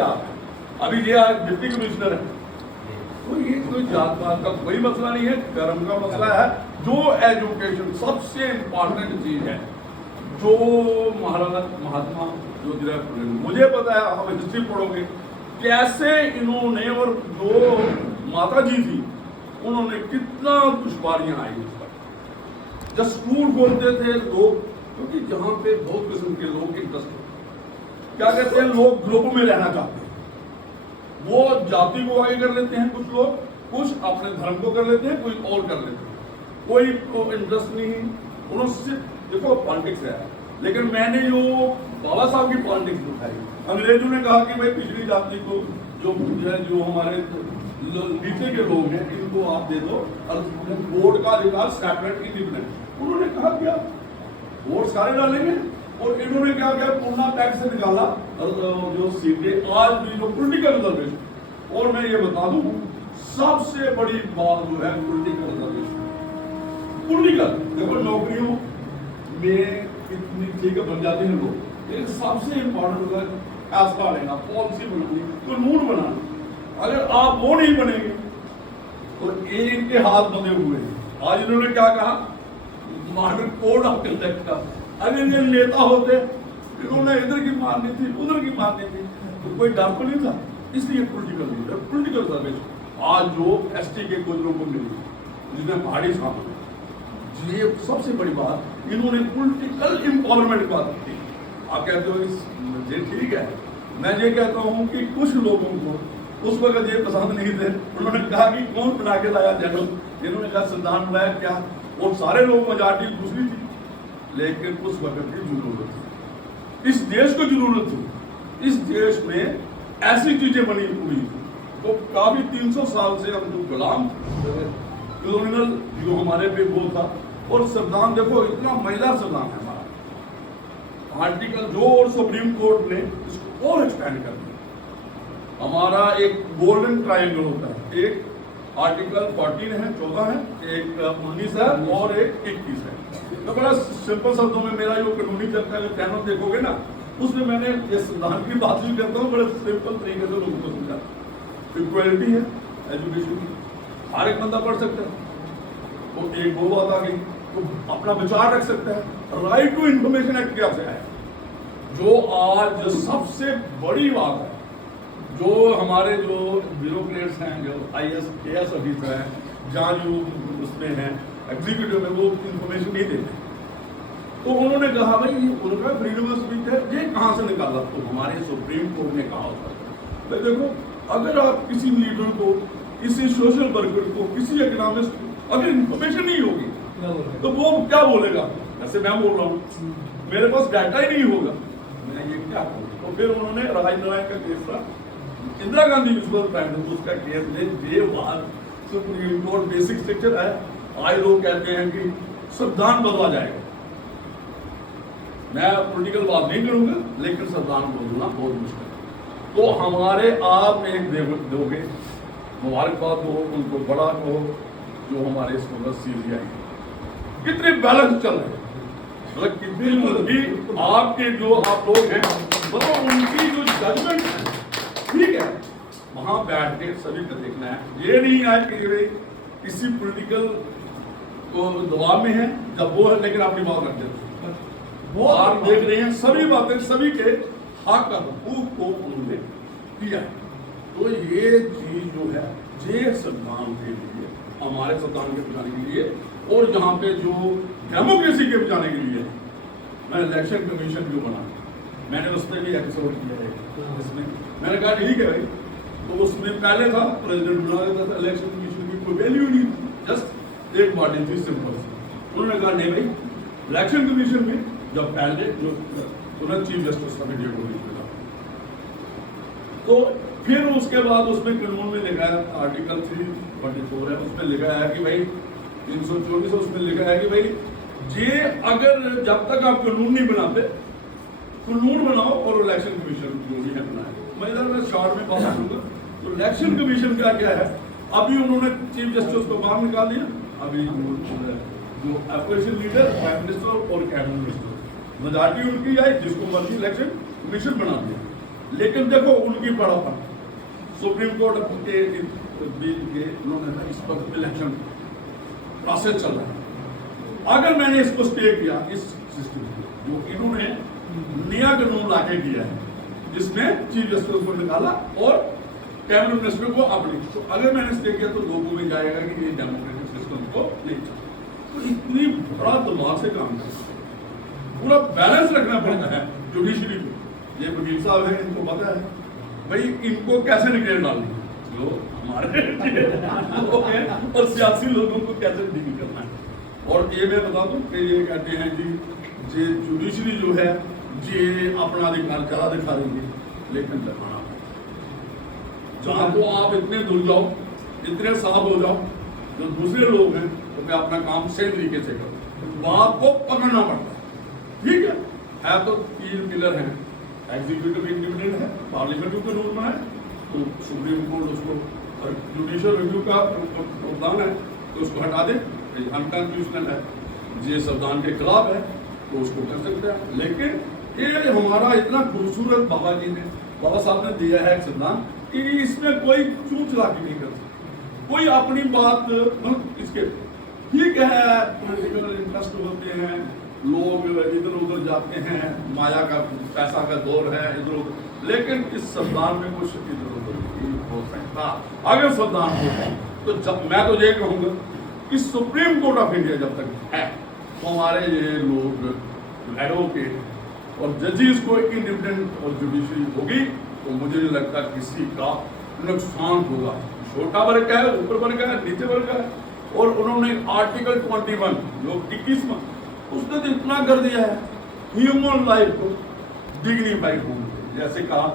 जा रहा है, अभी ये आज डिप्टी कमिश्नर है, तो ये कोई जात पात का कोई मसला नहीं है, कर्म का मसला है। जो एजुकेशन सबसे इम्पोर्टेंट चीज है, जो महात्मा ज्योतिराव फुले, मुझे पता है, हम हिस्ट्री पढ़ोगे कैसे इन्होंने, और जो माता जी थी उन्होंने कितना दुश्वारियां आई उस पर। जब स्कूल खोलते थे लोग, क्योंकि जहाँ पे बहुत किस्म के लोग इंटरेस्ट, क्या कहते हैं, लोग ग्रुप में रहना चाहते हैं, वो जाति को आगे कर लेते हैं कुछ लोग, कुछ अपने धर्म को कर लेते हैं, कोई और कर लेते हैं, कोई को इंटरेस्ट नहीं। उन्होंने सिर्फ देखो पॉलिटिक्स है, लेकिन मैंने जो बाबा साहब की पॉलिटिक्स दिखाई, अंग्रेजों ने कहा कि भाई पिछड़ी जाति को जो हमारे नीचे के लोग हैं इनको आप दे दो बोर्ड का अधिकार, सेपरेट इंडिपेंडेंट। उन्होंने कहा क्या वोट सारे डालेंगे, और इन्होंने क्या किया, पूर्णा टैक्स से निकाला जो सीटें आज भी जो पोलिटिकल रिजर्वेशन। और मैं ये बता दूं सबसे बड़ी बात जो है पोलिटिकल रिजर्वेशन, पोलिटिकल देखो नौकरियों में कितनी ठीक है बन जाते हैं लोग, लेकिन सबसे इम्पोर्टेंट होगा फैसला लेना, पॉलिसी बनानी, कानून बनाना। अगर आप वो नहीं बनेंगे तो एक के हाथ बंधे हुए हैं। आज इन्होंने क्या कहा, मॉडल कोड ऑफ कंडक्ट का, अगर ये नेता होते इन्होंने इधर की मारनी थी, उधर की मारनी थी, तो कोई डर तो नहीं था। इसलिए पोलिटिकल लीडर, पोलिटिकल सर्विस आज जो एसटी के कुछ लोगों को मिली, जिसमें पहाड़ी शामिल, ये सबसे बड़ी बात, इन्होंने पॉलिटिकल एम्पावरमेंट की बात की। आप कहते हो ये ठीक है, मैं ये कहता हूँ कि कुछ लोगों को उस वक्त ये पसंद नहीं थे, उन्होंने कहा कि कौन बना के लाया जनरल, इन्होंने कहा संविधान बनाया क्या, वो सारे लोग मेजॉरिटी दूसरी थी, लेकिन उस वक्त की जरूरत थी, इस देश को जरूरत थी, इस देश में ऐसी चीजें बनी हुई थी। तो काफी 300 साल से हम जो गुलाम कॉलोनियल जो हमारे पे वो था, और संविधान देखो इतना महिला संविधान है हमारा, आर्टिकल जो और सुप्रीम कोर्ट ने इसको और एक्सपेंड कर दिया। हमारा एक गोल्डन ट्रायंगल होता है, एक आर्टिकल 14 है, 14 है, एक 19 है और एक 21 है। तो बड़ा सिंपल शब्दों में मेरा जो कानूनी चर्चा का चैनल देखोगे ना, उसमें मैंने ये संविधान की बात भी करता हूँ, बड़े सिंपल तरीके से लोगों को समझा। इक्वलिटी है एजुकेशन की, हर एक बंदा पढ़ सकता है, तो एक वो बात आ गई, तो अपना विचार रख सकता है। राइट टू इंफॉर्मेशन एक्ट क्या से है, जो आज सबसे बड़ी बात है, जो हमारे जो ब्यूरोक्रेट्स हैं, जो IAS AS ऑफिसर हैं, जहाँ जो उसमें हैं एग्जीक्यूटिव में, वो इंफॉर्मेशन नहीं देते, तो उन्होंने कहा भाई उनका फ्रीडम ऑफ स्पीच है, ये कहाँ से निकाला, तो हमारे सुप्रीम कोर्ट ने कहा होता है। तो देखो अगर आप किसी लीडर को, किसी सोशल वर्कर को, किसी इकोनॉमिस्ट को अगर इंफॉर्मेशन नहीं होगी तो वो क्या बोलेगा, जैसे मैं बोल रहा हूँ मेरे पास डाटा ही नहीं होगा, मैं ये क्या करूँ। तो फिर उन्होंने राजनारायण का केस था, इंदिरा गांधी म्यूनिसिपल पैनल उसका केस ले, ये बात सुप्रीम कोर्ट बेसिक स्ट्रक्चर है। आज लोग कहते हैं कि संविधान बदला जाएगा, मैं पॉलिटिकल बात नहीं करूंगा, लेकिन संविधान बदलना बहुत मुश्किल है। तो हमारे आप एक दोगे मुबारकबाद हो, उनको बड़ा हो, जो हमारे स्कॉलर CBI कितने बैलेंस चल रहे हैं, मतलब कितनी आपके जो आप लोग हैं, मतलब उनकी जो जजमेंट है, ठीक है, वहां बैठ के सभी को देखना है। ये नहीं है कि किसी पॉलिटिकल को दबाव में है, जब वो है लेकिन अपनी बात रख देते, वो आप देख रहे हैं सभी बातें, सभी के हक हकूक को उन्होंने किया। तो ये चीज जो है, ये संविधान के लिए, हमारे संविधान के बचाने के लिए, और यहाँ पे जो डेमोक्रेसी के बचाने के लिए मैं इलेक्शन कमीशन जो बना, मैंने उस पर भी एपिसोड किया है, इसमें मैंने कहा ठीक है भाई, तो उसमें पहले था प्रेसिडेंट बना देता था, इलेक्शन कमीशन की कोई वैल्यू नहीं, जस्ट एक बॉडी थी सिंपल सी। उन्होंने कहा नहीं भाई, इलेक्शन कमीशन में जब पहले जो उन्होंने चीफ जस्टिस का वीडियो को लिखा, तो फिर उसके बाद उसमें कानून में लिखा है, आर्टिकल 344 है, उसमें लिखा है कि भाई 324 उसमें लिखा है कि भाई ये अगर जब तक आप कानून नहीं बनाते, कानून बनाओ और इलेक्शन कमीशन जो भी है बनाए। मैं इधर मैं शॉर्ट में बात करूंगा। तो इलेक्शन कमीशन का क्या है, अभी उन्होंने चीफ जस्टिस को बाहर निकाल दिया, अभी जो अपोजिशन लीडर, प्राइम मिनिस्टर और कैबिनेट मिनिस्टर, मेजॉरिटी उनकी आई, जिसको मर्जी इलेक्शन कमीशन बना दिया। लेकिन देखो उनकी बढ़ापन, सुप्रीम कोर्ट के बिल के उन्होंने इस पर इलेक्शन प्रोसेस चल रहा है। अगर मैंने इसको स्टे किया, इस सिस्टम को जो इन्होंने नया कानून लाके किया है जिसमें चीफ जस्टिस को निकाला और कैबिनेट मिनिस्टर को अपनी, तो अगर मैंने स्टे किया तो लोगों में जाएगा कि ये डेमोक्रेटिक सिस्टम को नहीं चाहिए। तो इतनी बड़ा दिमाग से काम करना, पूरा बैलेंस रखना पड़ता है जुडिशरी को। ये वकील साहब है, इनको पता है भाई इनको कैसे निकल डालनी है, जो हमारे लोग हैं और सियासी लोगों को कैसे डील करना है। और ये मैं बता दूं कि ये कहते हैं कि ये जुडिशरी जो है ये अपना अधिकार ज्यादा दिखा रही है, लेकिन दिखाना जहां तो आप इतने धुल जाओ, इतने साफ हो जाओ, जो दूसरे लोग हैं तो मैं अपना काम सही तरीके से करूँ, बात को पकड़ना पड़ता है। ठीक है तो 3 पिलर हैं, एग्जीक्यूटिव इंडिपेंडेंट है, पार्लियामेंट का रूल बनाए तो सुप्रीम कोर्ट उसको, और जुडिशियल रिव्यू का प्रावधान है तो उसको हटा दे, अनकॉन्स्टिट्यूशनल है, ये संविधान के खिलाफ है तो उसको कर सकते हैं। लेकिन ये हमारा इतना खूबसूरत बाबा जी ने, बाबा साहब ने दिया है एक संविधान कि इसमें कोई चूक चलाकी नहीं कर सकती, कोई अपनी बात मतलब इसके ठीक है, पॉलिटिकल इंटरेस्ट होते हैं, लोग इधर उधर जाते हैं, माया का पैसा का दौर है इधर उधर, लेकिन इस संविधान में कुछ इधर उधर नहीं हो सकता। अगर संविधान हो तो जब मैं तो ये कहूँगा कि सुप्रीम कोर्ट ऑफ इंडिया जब तक है तो हमारे ये लोग एडवोकेट और जजेस को इंडिपेंडेंट और जुडिशरी होगी तो मुझे नहीं लगता किसी का नुकसान होगा। छोटा वर्ग है, ऊपर वर्ग है, नीचे वर्ग है, और उन्होंने आर्टिकल 21 जो 21वां उसने तो इतना कर दिया है ह्यूमन लाइफ को डिग्निफाइड होने, जैसे कहा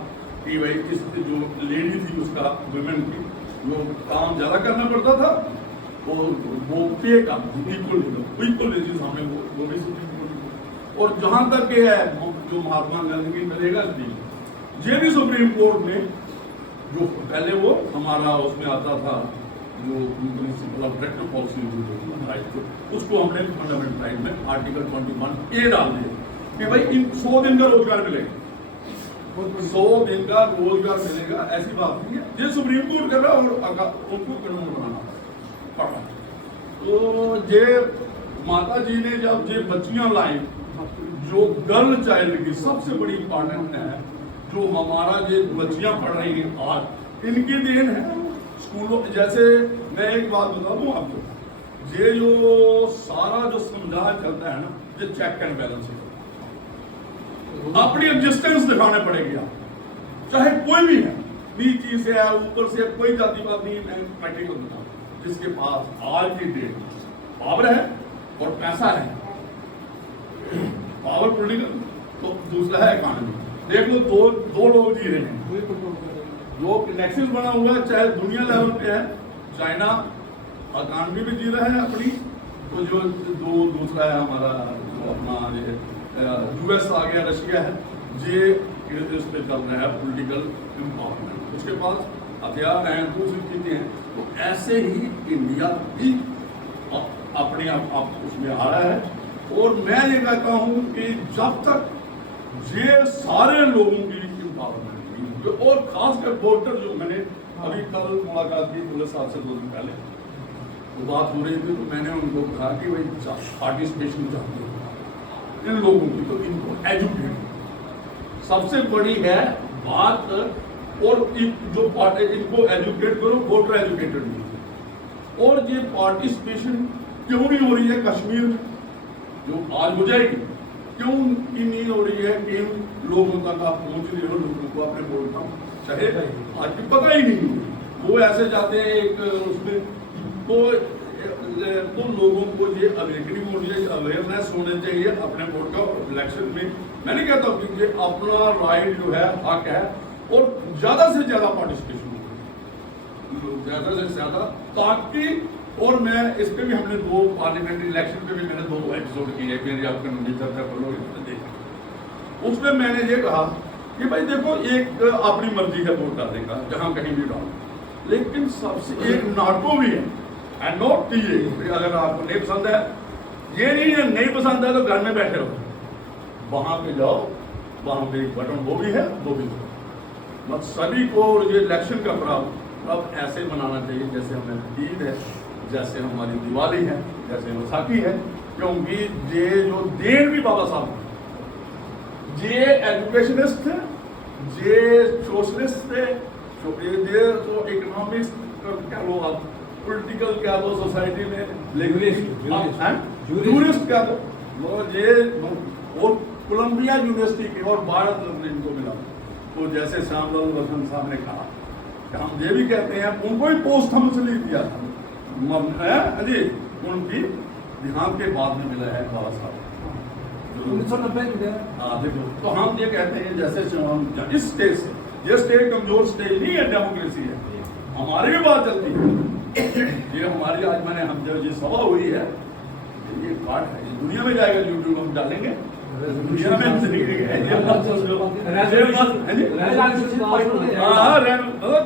कि भाई इस जो लेडी थी उसका वुमेन की जो काम ज्यादा करना पड़ता था और वो पे का इक्वल वेजेस हमें वो भी सुप्रीम कोर्ट, और जहां तक ये है जो महात्मा गांधी की मिलेगा ये भी सुप्रीम कोर्ट ने जो पहले वो हमारा उसमें आता था जो principle of director policy right, उसको हमने फंडामेंटल राइट में आर्टिकल 21A डाल दिया कि भाई इन 100 दिन का रोजगार मिलेगा, 100 दिन का रोजगार मिलेगा, ऐसी बात नहीं है। ये सुप्रीम कोर्ट कर रहा है और उनको कानून बनाना पड़ा। तो ये माता जी ने जब ये बच्चियां लाई, जो गर्ल चाइल्ड की सबसे बड़ी इंपॉर्टेंट है, जो हमारा ये बच्चियां पढ़ रही हैं आज, इनकी देन है। स्कूलों जैसे मैं एक बात बता दूं आपको, ये जो सारा जो समुदाय चलता है ना, ये चेक एंड बैलेंस है, अपनी एग्जिस्टेंस दिखाने पड़ेगी आप, चाहे कोई भी है, नीचे से है ऊपर से, कोई जातिवाद नहीं। मैं प्रैक्टिकल बताऊं, जिसके पास आज की डेट पावर है और पैसा है, पावर पॉलिटिकल, तो दूसरा है इकोनॉमी। देख लो दो लोग जी रहे हैं, जो नेक्सस बना हुआ है, चाहे दुनिया लेवल पे है, चाइना इकोनॉमी भी जी रहा है अपनी, तो जो दूसरा है हमारा जो अपना यूएस आ गया, रशिया है, ये इस पे चल रहा है पॉलिटिकल एम्पावरमेंट, उसके पास हथियार हैं, दूसरी चीजें हैं। तो ऐसे ही इंडिया भी अपने आप उसमें आ रहा है, और मैं ये कहता हूँ कि जब तक ये सारे लोगों की एम्पावरमेंट, और खासकर वोटर, जो मैंने अभी कल मुलाकात की पुलिस साहब से 2 दिन पहले, तो बात हो रही थी, तो मैंने उनको कहा कि भाई पार्टिसिपेशन चाहते हो इन लोगों की, तो इनको एजुकेट सबसे बड़ी है बात, और जो इनको एजुकेट करो, वोटर एजुकेटेड नहीं। और ये पार्टिसिपेशन क्यों नहीं हो रही है कश्मीर में, जो आज हो जाएगी, क्यों की नहीं हो रही है, किन लोगों तक आप पहुंच रहे हो, लोगों को अपने बोलता हूँ, चाहे आज भी पता ही नहीं, वो ऐसे जाते हैं एक उसमें, तो लोगों को ये अवेकनिंग होनी चाहिए, अवेयरनेस होनी चाहिए अपने वोट का। इलेक्शन में मैं नहीं कहता हूँ कि अपना राइट जो है, हक है, और ज्यादा से ज्यादा पार्टिसिपेशन हो, ज्यादा से ज्यादा, ताकि, और मैं इस पे भी हमने 2 पार्लियामेंट्री इलेक्शन पे भी मैंने 2 एपिसोड किए, फिर आपका नंबर चर्चा कर लो, देख उसमें मैंने ये कहा कि भाई देखो, एक अपनी मर्जी है वोट डालने का, जहां कहीं भी डालो, लेकिन सबसे एक नाटो भी है, एंड नॉट ये अगर आपको नहीं पसंद है, ये नहीं है नहीं पसंद है तो घर में बैठे रहो, वहां पे जाओ, वहां पे एक बटन वो भी है, वो भी बस सभी को ये इलेक्शन का पर्व अब ऐसे मनाना चाहिए जैसे हमें ईद है, जैसे हमारी दिवाली है, जैसे बैसाखी है, क्योंकि ये जो देन भी बाबा साहब ये एजुकेशनिस्ट थे, ये सोशलिस्ट थे, ये तो इकोनॉमिक्स क्या लो आप, पॉलिटिकल क्या लो, सोसाइटी में जूरिस्ट क्या लो, वो ये और कोलंबिया यूनिवर्सिटी की और भारत रत्न इनको मिला। तो जैसे श्यामलाल बसंत साहब ने कहा कि हम ये भी कहते हैं उनको ही पोस्ट हमसे दिया था अजी, उनकी देहांत के बाद में मिला है बाबा साहब 1990 में। हाँ देखो, तो हम ये कहते हैं जैसे इस स्टेज से, ये स्टेज कमजोर स्टेज नहीं है, डेमोक्रेसी है, हमारी भी बात चलती है। ये हमारी आज मैंने हम जो ये सभा हुई है, ये पार्ट है, ये दुनिया में जाएगा, यूट्यूब हम डालेंगे, दुनिया में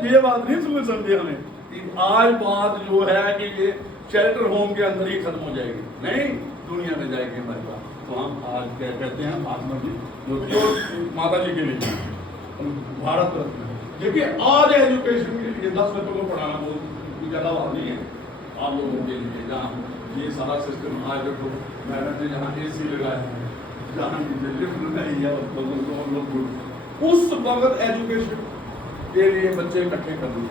ये बात नहीं सुन समझे हमें कि आज बात जो है कि ये शेल्टर होम के अंदर ही खत्म हो जाएगी, नहीं दुनिया में जाएगी हमारी बात। तो हम आज क्या कहते हैं, महात्मा जी जो माता जी के लिए भारत रत्न, देखिए आज एजुकेशन के लिए 10 बच्चों को पढ़ाना बहुत ज़्यादा बात नहीं है आप लोगों के लिए, जहाँ ये सारा सिस्टम आज देखो, मैंने तो यहाँ AC लगाया है, जहाँ लिफ्ट लगाई है, उस वक्त एजुकेशन के लिए बच्चे इकट्ठे कर दिए,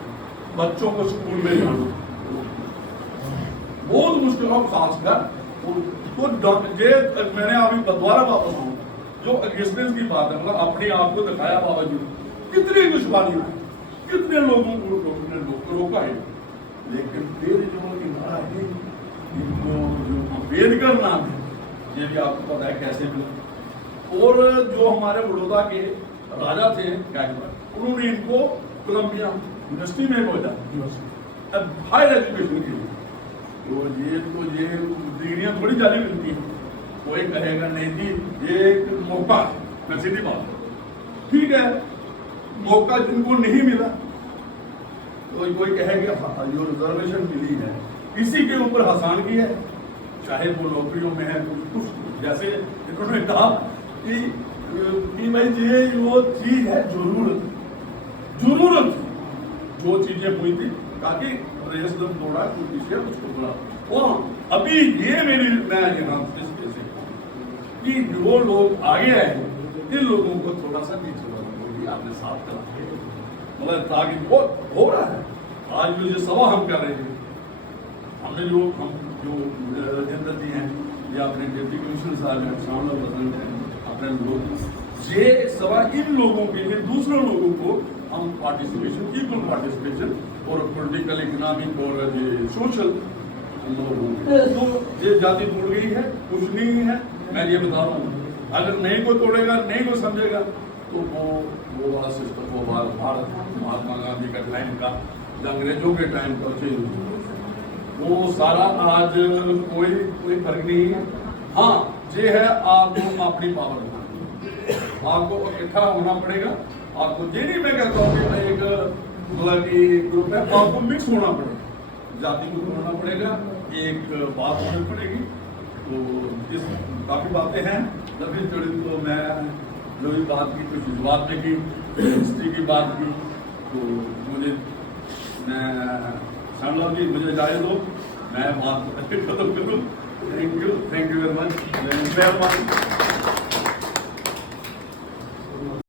बच्चों को स्कूल में जाना बहुत मुश्किलों के साथ का। तो ये मैंने अभी दोबारा वापस आऊँ, जो एग्जिस्टेंस की बात है, मतलब अपने आप को दिखाया बाबा जी, कितनी दुश्वारियां हैं, कितने लोगों को रोका है, लेकिन फिर जो नारा है, इनको जो अम्बेडकर नाम है, ये भी आपको पता है कैसे मिला। और जो हमारे बड़ौदा के राजा थे गायकवाड़, उन्होंने इनको कोलंबिया यूनिवर्सिटी में भेजा हायर एजुकेशन के लिए। तो ये डिग्रियां थोड़ी जारी मिलती हैं, कोई कहेगा नहीं जी ये एक मौका है, मैं सीधी बात है, ठीक है, मौका जिनको नहीं मिला तो कोई कहेगा जो रिजर्वेशन मिली है इसी के ऊपर आसान की है, चाहे वो नौकरियों में है कुछ, जैसे इन्होंने कहा कि भाई ये वो चीज है जरूरत जो चीजें हुई थी, ताकि रेस दम तोड़ा कुछ पीछे उसको बोला। और अभी ये मेरी मैं यहाँ कि जो लोग आगे आए इन लोगों को थोड़ा सा नीचे वाला आपने साफ करा, मतलब ताकि वो हो रहा है। आज जो ये सभा हम कर रहे थे, हमने जो राजेंद्र जी हैं या अपने डिप्टी कमिश्नर साहब हैं, श्यामलाल बसंत हैं, अपने लोग, ये सभा इन लोगों के लिए दूसरे लोगों को हम पार्टिसिपेशन, इक्वल पार्टिसिपेशन और पॉलिटिकल, इकोनॉमिक और ये सोशल, तो ये जाति टूट गई है, कुछ नहीं है, मैं ये बता रहा हूँ। अगर नहीं को तोड़ेगा, नहीं को समझेगा, तो वो वाला सिस्टम, वो भारत महात्मा गांधी का टाइम का, अंग्रेजों के टाइम का चेंज, वो सारा आज कोई फर्क नहीं है। हाँ ये है, आपको अपनी पावर दिखानी, आपको इकट्ठा होना पड़ेगा, आपको ये नहीं मैं कहता हूँ कि एक मतलब कि ग्रुप है, आपको मिक्स होना पड़ेगा, जाति को होना पड़ेगा, एक बात होनी पड़ेगी। तो इस काफ़ी बातें हैं, तभी तो मैं जो भी बात की, कुछ बात में की, हिस्ट्री की बात की, तो मुझे मैं श्यामलाल जी मुझे इजाज़त दो, मैं बात खत्म करूँ। Thank you very much.